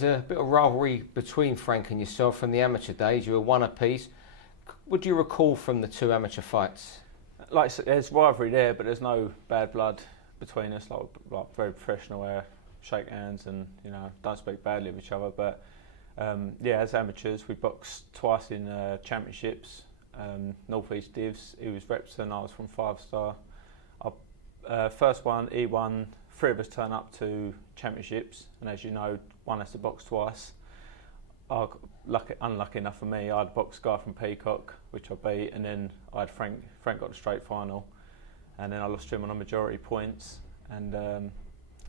there's a bit of rivalry between Frank and yourself from the amateur days. You were one apiece. What do you recall from the two amateur fights? Like, there's rivalry there, but there's no bad blood between us. Like very professional, shake hands and don't speak badly of each other. But yeah, as amateurs, we boxed twice in championships. North East Divs. He was Repton. I was from 5-star. First one, he won. 3 of us turn up to championships, and as you know, one has to box twice. Unlucky enough for me, I had a box guy from Peacock, which I beat, and then I had Frank got the straight final, and then I lost to him on a majority points. And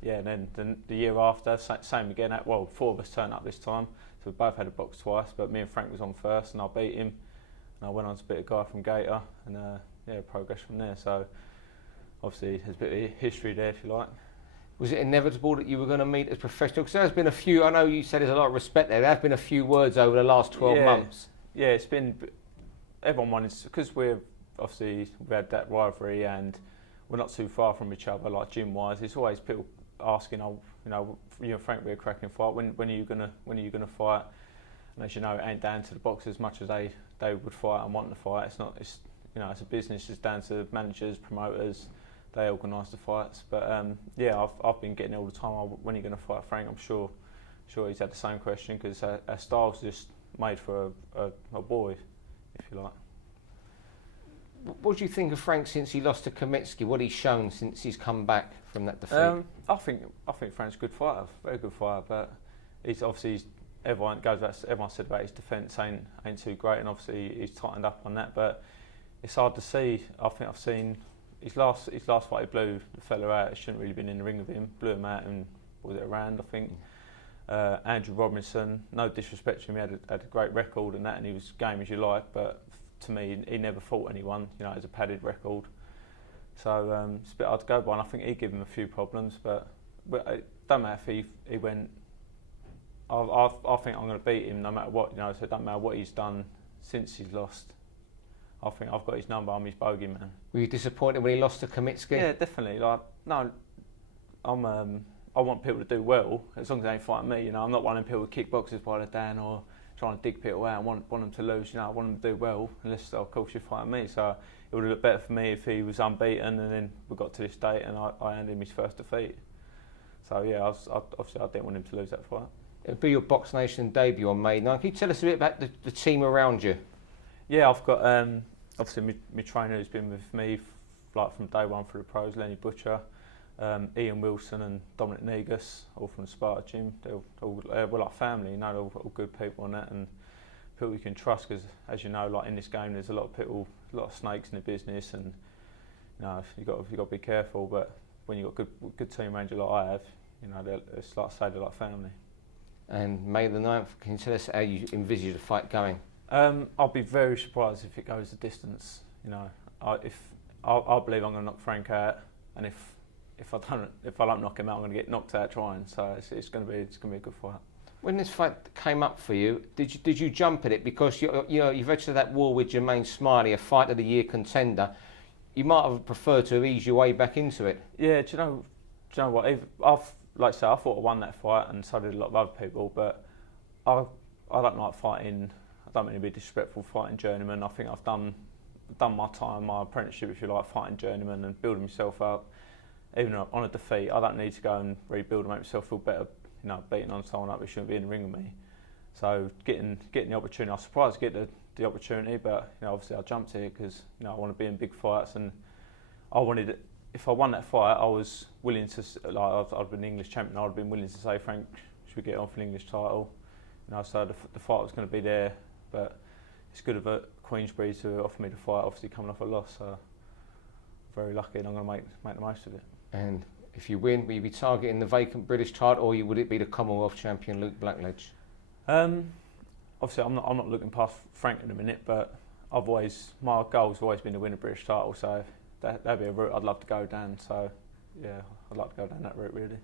yeah, and then the year after, same again. 4 of us turned up this time, so we both had a box twice, but me and Frank was on first, and I beat him, and I went on to beat a guy from Gator, and yeah, progress from there. So obviously there's a bit of history there, if you like. Was it inevitable that you were going to meet as professional? Because there's been a few, I know you said there's a lot of respect there. There have been a few words over the last 12 months. Yeah, it's been, everyone wanted, because we've had that rivalry and we're not too far from each other, like gym-wise. It's always people asking, you and Frank, we're a cracking fight. When are you gonna fight? And as you know, it ain't down to the boxers as much as they would fight and want to fight. It's not. It's it's a business. It's down to managers, promoters. They organise the fights, but yeah, I've been getting it all the time. When are you going to fight Frank? I'm sure he's had the same question, because our style's just made for a boy, if you like. What do you think of Frank since he lost to Kamitsky? What he's shown since he's come back from that defeat? I think Frank's a good fighter, very good fighter, but he's obviously everyone said about his defence ain't too great, and obviously he's tightened up on that. But it's hard to see. I think I've seen. His last fight, he blew the fella out. It shouldn't really been in the ring with him. Blew him out in, was it a round, I think. Andrew Robinson, no disrespect to him, he had a great record and that, and he was game as you like, but to me, he never fought anyone, as a padded record. So it's a bit hard to go by, and I think he'd give him a few problems, but it don't matter if he went. I think I'm going to beat him no matter what, so it don't matter what he's done since he's lost. I think I've got his number. I'm his bogey man. Were you disappointed when he lost to Kamitsky? Yeah, definitely. I want people to do well, as long as they ain't fighting me. I'm not one of them people with kickboxers by the down or trying to dig people out. I want them to lose. I want them to do well, unless of course you're fighting me. So it would have looked better for me if he was unbeaten, and then we got to this date and I handed him his first defeat. So yeah, obviously I didn't want him to lose that fight. It'll be your Box Nation debut on May 9th. Can you tell us a bit about the team around you? Yeah, I've got obviously my trainer who's been with me from day one through the pros, Lenny Butcher, Ian Wilson and Dominic Negus, all from the Sparta gym. We're like family, they're all good people on that, and people you can trust, because as you know, like in this game, there's a lot of people, a lot of snakes in the business, and you got to be careful. But when you've got good team around you like I have, it's like I say, they're like family. And May the 9th, can you tell us how you envisage the fight going? I'll be very surprised if it goes the distance. I believe I'm going to knock Frank out, and if I don't knock him out, I'm going to get knocked out trying. So it's going to be a good fight. When this fight came up for you, did you jump at it because you've entered that war with Jermaine Smiley, a Fight of the Year contender? You might have preferred to ease your way back into it. Yeah, do you know what? Like I said, I thought I won that fight, and so did a lot of other people. But I don't like fighting. I don't mean to be disrespectful, fighting journeyman. I think I've done my time, my apprenticeship, if you like, fighting journeyman and building myself up. Even on a defeat, I don't need to go and rebuild and make myself feel better, beating on someone up who shouldn't be in the ring with me. So getting the opportunity, I was surprised to get the opportunity, but obviously I jumped here because I want to be in big fights, and I wanted. If I won that fight, I was willing to, I'd been English champion, I'd been willing to say, Frank, should we get on for an English title? So the fight was going to be there. But it's good of Queensbury to offer me the fight, obviously coming off a loss, so very lucky, and I'm going to make the most of it. And if you win, will you be targeting the vacant British title, or would it be the Commonwealth champion Luke Blackledge? Obviously I'm not looking past Frank in a minute, but my goal's always been to win a British title, so that'd be a route I'd love to go down. So yeah, I'd like to go down that route really.